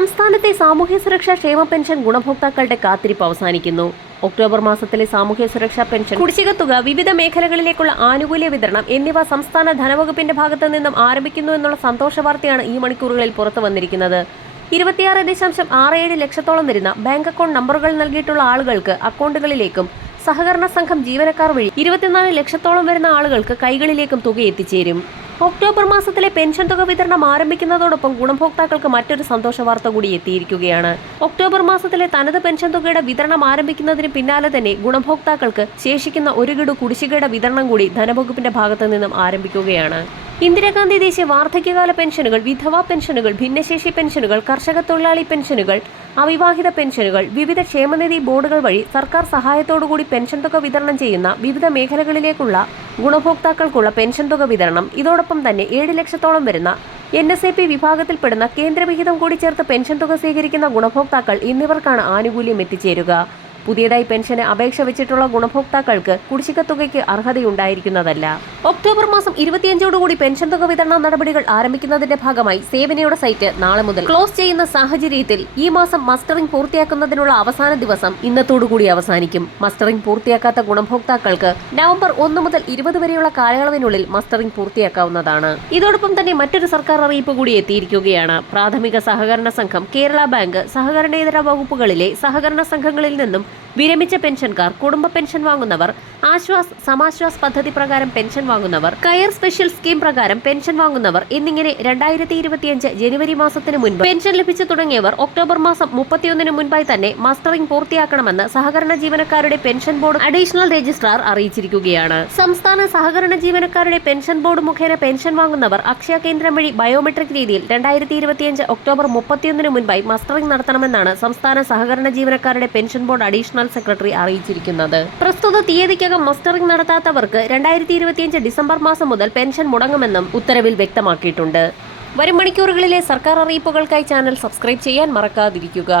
സംസ്ഥാനത്തെ സാമൂഹ്യ സുരക്ഷാ ക്ഷേമ പെൻഷൻ ഗുണഭോക്താക്കളുടെ കാത്തിരിപ്പ് അവസാനിക്കുന്നു. ഒക്ടോബർ മാസത്തിലെ സാമൂഹ്യ സുരക്ഷാ പെൻഷൻ കുടിശ്ശിക തുക വിവിധ മേഖലകളിലേക്കുള്ള ആനുകൂല്യ വിതരണം എന്നിവ സംസ്ഥാന ധനവകുപ്പിന്റെ ഭാഗത്തു നിന്നും ആരംഭിക്കുന്നു എന്നുള്ള സന്തോഷ വാർത്തയാണ് ഈ മണിക്കൂറുകളിൽ പുറത്തു വന്നിരിക്കുന്നത്. ഇരുപത്തിയാറ് ദശാംശം ആറ് ഏഴ് ലക്ഷത്തോളം വരുന്ന ബാങ്ക് അക്കൗണ്ട് നമ്പറുകൾ നൽകിയിട്ടുള്ള ആളുകൾക്ക് അക്കൗണ്ടുകളിലേക്കും സഹകരണ സംഘം ജീവനക്കാർ വഴി ഇരുപത്തിനാല് ലക്ഷത്തോളം വരുന്ന ആളുകൾക്ക് കൈകളിലേക്കും തുക എത്തിച്ചേരും. ഒക്ടോബർ മാസത്തിലെ പെൻഷൻ തുക വിതരണം ആരംഭിക്കുന്നതോടൊപ്പം ഗുണഭോക്താക്കൾക്ക് മറ്റൊരു സന്തോഷ വാർത്ത കൂടി എത്തിയിരിക്കുകയാണ്. ഒക്ടോബർ മാസത്തിലെ തനത് പെൻഷൻ തുകയുടെ വിതരണം ആരംഭിക്കുന്നതിന് പിന്നാലെ തന്നെ ഗുണഭോക്താക്കൾക്ക് ശേഷിക്കുന്ന ഒരു ഗഡു കുടിശ്ശികയുടെ വിതരണം കൂടി ധനവകുപ്പിന്റെ ഭാഗത്തു നിന്നും ആരംഭിക്കുകയാണ്. ഇന്ദിരാഗാന്ധി ദേശീയ വാർദ്ധക്യകാല പെൻഷനുകൾ വിധവാ പെൻഷനുകൾ ഭിന്നശേഷി പെൻഷനുകൾ കർഷക തൊഴിലാളി പെൻഷനുകൾ അവിവാഹിത പെൻഷനുകൾ വിവിധ ക്ഷേമനിധി ബോർഡുകൾ വഴി സർക്കാർ സഹായത്തോടുകൂടി പെൻഷൻ തുക വിതരണം ചെയ്യുന്ന വിവിധ മേഖലകളിലേക്കുള്ള ഗുണഭോക്താക്കൾക്കുള്ള പെൻഷൻ തുക വിതരണം. ഇതോടൊപ്പം തന്നെ ഏഴ് ലക്ഷത്തോളം വരുന്ന എൻ എസ് എ പി വിഭാഗത്തിൽപ്പെടുന്ന കേന്ദ്രവിഹിതം കൂടി ചേർത്ത് പെൻഷൻ തുക സ്വീകരിക്കുന്ന ഗുണഭോക്താക്കൾ എന്നിവർക്കാണ് ആനുകൂല്യം എത്തിച്ചേരുക. പുതിയതായി പെൻഷന് അപേക്ഷ വെച്ചിട്ടുള്ള ഗുണഭോക്താക്കൾക്ക് കുടിശ്ശിക തുകയ്ക്ക് അർഹതയുണ്ടായിരിക്കുന്നതല്ല. ഒക്ടോബർ മാസം ഇരുപത്തിയഞ്ചോടുകൂടി പെൻഷൻ തുക വിതരണ നടപടികൾ ആരംഭിക്കുന്നതിന്റെ ഭാഗമായി സേവനയുടെ സൈറ്റ് നാളെ മുതൽ ക്ലോസ് ചെയ്യുന്ന സാഹചര്യത്തിൽ ഈ മാസം മസ്റ്ററിംഗ് പൂർത്തിയാക്കുന്നതിനുള്ള അവസാന ദിവസം ഇന്നത്തോടുകൂടി അവസാനിക്കും. മസ്റ്ററിംഗ് പൂർത്തിയാക്കാത്ത ഗുണഭോക്താക്കൾക്ക് നവംബർ ഒന്ന് മുതൽ ഇരുപത് വരെയുള്ള കാലയളവിനുള്ളിൽ മസ്റ്ററിംഗ് പൂർത്തിയാക്കാവുന്നതാണ്. ഇതോടൊപ്പം തന്നെ മറ്റൊരു സർക്കാർ അറിയിപ്പ് കൂടി എത്തിയിരിക്കുകയാണ്. പ്രാഥമിക സഹകരണ സംഘം കേരള ബാങ്ക് സഹകരണേതര വകുപ്പുകളിലെ സഹകരണ സംഘങ്ങളിൽ നിന്നും വിരമിച്ച പെൻഷൻകാർ കുടുംബ പെൻഷൻ വാങ്ങുന്നവർ ആശ്വാസ് സമാശ്വാസ് പദ്ധതി പ്രകാരം പെൻഷൻ വാങ്ങുന്നവർ കയർ സ്പെഷ്യൽ സ്കീം പ്രകാരം പെൻഷൻ വാങ്ങുന്നവർ എന്നിങ്ങനെ രണ്ടായിരത്തി ഇരുപത്തിയഞ്ച് ജനുവരി മാസത്തിന് മുൻപ് പെൻഷൻ ലഭിച്ചു തുടങ്ങിയവർ ഒക്ടോബർ മാസം മുപ്പത്തിയൊന്നിന് മുൻപായി തന്നെ മസ്റ്ററിംഗ് പൂർത്തിയാക്കണമെന്ന് സഹകരണ ജീവനക്കാരുടെ പെൻഷൻ ബോർഡ് അഡീഷണൽ രജിസ്ട്രാർ അറിയിച്ചിരിക്കുകയാണ്. സംസ്ഥാന സഹകരണ ജീവനക്കാരുടെ പെൻഷൻ ബോർഡ് മുഖേന പെൻഷൻ വാങ്ങുന്നവർ അക്ഷയ കേന്ദ്രം വഴി ബയോമെട്രിക് രീതിയിൽ രണ്ടായിരത്തി ഇരുപത്തിയഞ്ച് ഒക്ടോബർ മുപ്പത്തിയൊന്നിന് മുൻപായി മസ്റ്ററിംഗ് നടത്തണമെന്നാണ് സംസ്ഥാന സഹകരണ ജീവനക്കാരുടെ പെൻഷൻ ബോർഡ് അഡീഷണൽ സെക്രട്ടറി അറിയിച്ചിരിക്കുന്നത്. പ്രസ്തുത തീയതിക്കകം മസ്റ്ററിംഗ് നടത്താത്തവർക്ക് രണ്ടായിരത്തി ഇരുപത്തിയഞ്ച് ഡിസംബർ മാസം മുതൽ പെൻഷൻ മുടങ്ങുമെന്നും ഉത്തരവിൽ വ്യക്തമാക്കിയിട്ടുണ്ട്. വരും മണിക്കൂറുകളിലെ സർക്കാർ അറിയിപ്പുകൾക്കായി ചാനൽ സബ്സ്ക്രൈബ് ചെയ്യാൻ മറക്കാതിരിക്കുക.